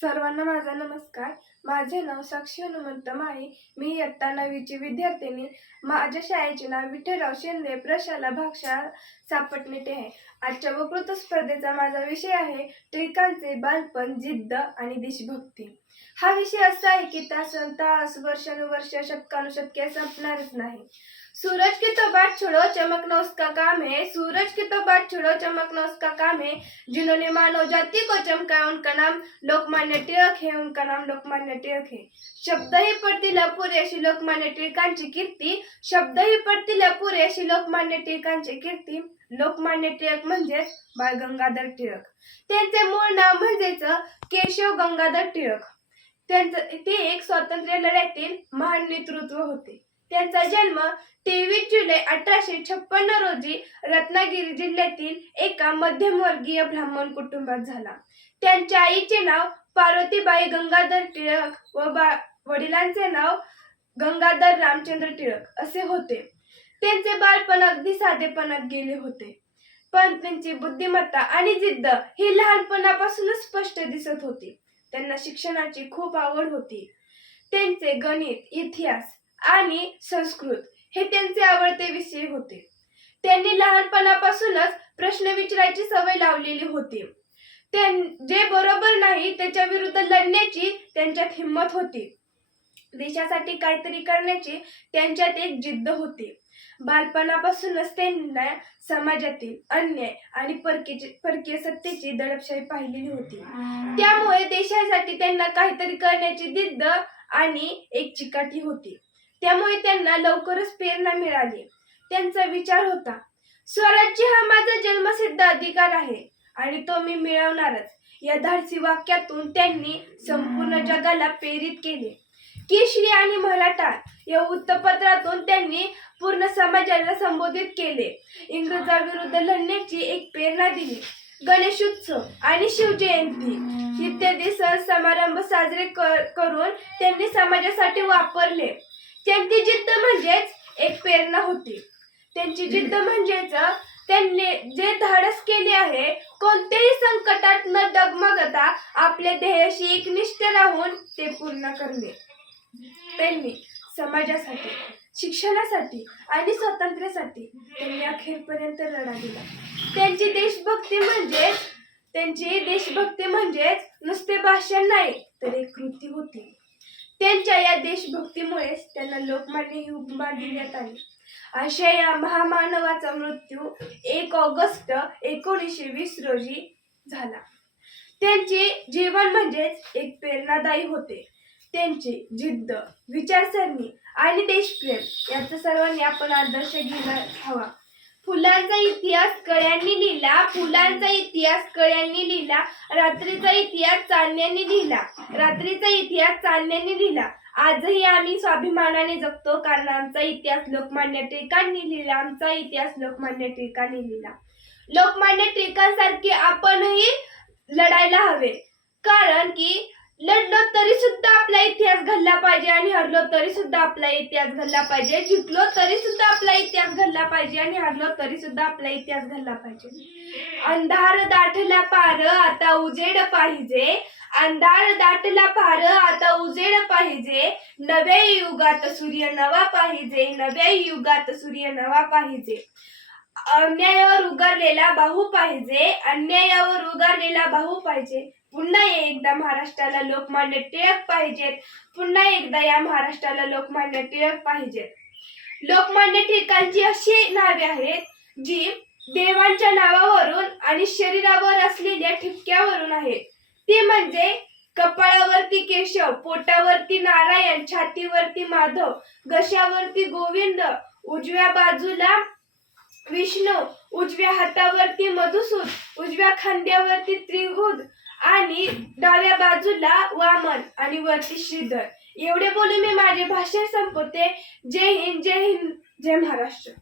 सर्वांना माझा नमस्कार. माझे नाव साक्षी हनुमंत माळी. मी इयत्ता नववीची विद्यार्थिनी. माझ्या शाळेचे नाव विठ्ठलराव शिंदे प्रशाला भागशाळा सापटनेटे आहे. आजच्या वकृत स्पर्धेचा माझा विषय आहे टिळकांचे बालपण जिद्द आणि देशभक्ती. हा विषय असा आहे की तासन तास वर्षानुवर्ष शतकानुशतके संपणारच नाही. सूरज की तो बात छोड़ो चमकना उसका काम। है सूरज की तो बात छोड़ो चमकना उसका काम। है जिन्होंने मानव जाति को चमकाया उनका नाम लोकमान्य टिळक है उनका नाम लोकमान्य टिळक है। शब्दही पडतील अपुरे अशी लोकमान्य टिळकांची कीर्ती। शब्दही पडतील अपुरे अशी लोकमान्य टिळकांची कीर्ती। लोकमान्य टिळक म्हणजेच बाळ गंगाधर टिळक। त्यांचे मूळ नाव म्हणजेच केशव गंगाधर टिळक। त्यांचं ते एक स्वातंत्र्य लढ्यातील महान नेतृत्व होते. त्यांचा जन्म तेवीस जुलै अठराशे छप्पन्न रोजी रत्नागिरी जिल्ह्यातील एका मध्यमवर्गीय ब्राह्मण कुटुंबात झाला. त्यांच्या आईचे नाव पार्वतीबाई गंगाधर टिळक व बा वडिलांचे नाव गंगाधर रामचंद्र टिळक असे होते. त्यांचे बालपण अगदी साधेपणात गेले होते. पण त्यांची बुद्धिमत्ता आणि जिद्द ही लहानपणापासूनच स्पष्ट दिसत होती. त्यांना शिक्षणाची खूप आवड होती. त्यांचे गणित इतिहास आणि संस्कृत हे त्यांचे आवडते विषय होते. त्यांनी लहानपणापासूनच प्रश्न विचारायची सवय लावलेली होती. त्यां जे बरोबर नाही त्याच्या विरुद्ध लढण्याची त्यांच्यात हिंमत होती. देशासाठी काहीतरी करण्याची त्यांच्यात एक जिद्द होती. बालपणापासूनच त्यांना समाजातील अन्याय आणि परकीय सत्तेची दडपशाही पाहिलेली होती. त्यामुळे देशासाठी त्यांना काहीतरी करण्याची जिद्द आणि एक चिकाटी होती. त्यामुळे त्यांना लवकरच प्रेरणा मिळाली. त्यांचा विचार होता स्वराज्य हा माझा जन्मसिद्ध अधिकार आहे आणि तो मी मिळवणारच. या धाडसी वाक्यातून त्यांनी संपूर्ण जगाला प्रेरित केले. केशरी आणि मराठा या वृत्तपत्रातून त्यांनी पूर्ण समाजाला संबोधित केले. इंग्रजाविरुद्ध लढण्याची एक प्रेरणा दिली. गणेशोत्सव आणि शिवजयंती इत्यादी सण समारंभ साजरे कर- करून त्यांनी समाजासाठी वापरले. त्यांची जिद्द म्हणजेच एक प्रेरणा होती. त्यांची जिद्द म्हणजेच त्यांनी जे धाडस केले आहे कोणत्याही संकटात न डगमगता आपल्या ध्येयाशी एकनिष्ठ राहून ते पूर्ण करणे. त्यांनी समाजासाठी शिक्षणासाठी आणि स्वातंत्र्यासाठी त्यांनी अखेरपर्यंत लढा दिला. त्यांची देशभक्ती म्हणजेच त्यांची देशभक्ती म्हणजेच नुसते भाषण नाही तर एक कृती होती. त्यांच्या या देशभक्तीमुळेच त्यांना लोकमान्य ही उपमा देण्यात आली. अशा या महामानवाचा मृत्यू एक ऑगस्ट एकोणीसशे वीस रोजी झाला. त्यांचे जीवन म्हणजेच एक प्रेरणादायी होते. त्यांची जिद्द विचारसरणी आणि देशप्रेम याचा सर्वांनी आपण आदर्श घ्यायला हवा. फुलांचा इतिहास कळ्यांनी लिहिला फुलांचा इतिहास कळ्यांनी लिहिला रात्रीचा इतिहास चांदण्यांनी लिहिला रात्रीचा इतिहास चांदण्यांनी लिहिला. आजही आम्ही स्वाभिमानाने जगतो कारण आमचा इतिहास लोकमान्य टिळकांनी लिहिला आमचा इतिहास लोकमान्य टिळकांनी लिहिला. लोकमान्य टिळकांसारखे आपणही लढायला हवे कारण की लढलो तरी सुद्धा आपला इतिहास घडला पाहिजे आणि हरलो तरी सुद्धा आपला इतिहास घडला पाहिजे जिंकलो तरी सुद्धा आपला इतिहास पाहिजे आणि हरलो तरी सुद्धा आपला इतिहास घडला पाहिजे. अंधार दाटला पार आता उजेड पाहिजे. अंधार दाटला पार आता उजेड पाहिजे. नव्या युगात सूर्य नवा पाहिजे नव्या युगात सूर्य नवा पाहिजे. अन्यायावर उगारलेला बाहू पाहिजे अन्यायावर उगारलेला बाहू पाहिजे. पुन्हा एकदा महाराष्ट्राला लोकमान्य टिळक पाहिजेत. पुन्हा एकदा या महाराष्ट्राला लोकमान्य टिळक पाहिजेत. लोकमान्य टिळकांची अशी नावे आहेत जी देवांच्या नावावरून आणि शरीरावर असलेल्या ठिपक्यावरून आहेत. ती म्हणजे कपाळावरती केशव पोटावरती नारायण छातीवरती माधव घशावरती गोविंद उजव्या बाजूला विष्णू उजव्या हातावरती मधुसूद उजव्या खांद्यावरती त्रिभुज आणि डाव्या बाजूला वामन आणि वरती श्रीधर. एवढे बोलून मी माझे भाषण संपवते. जय हिंद जय हिंद जय महाराष्ट्र.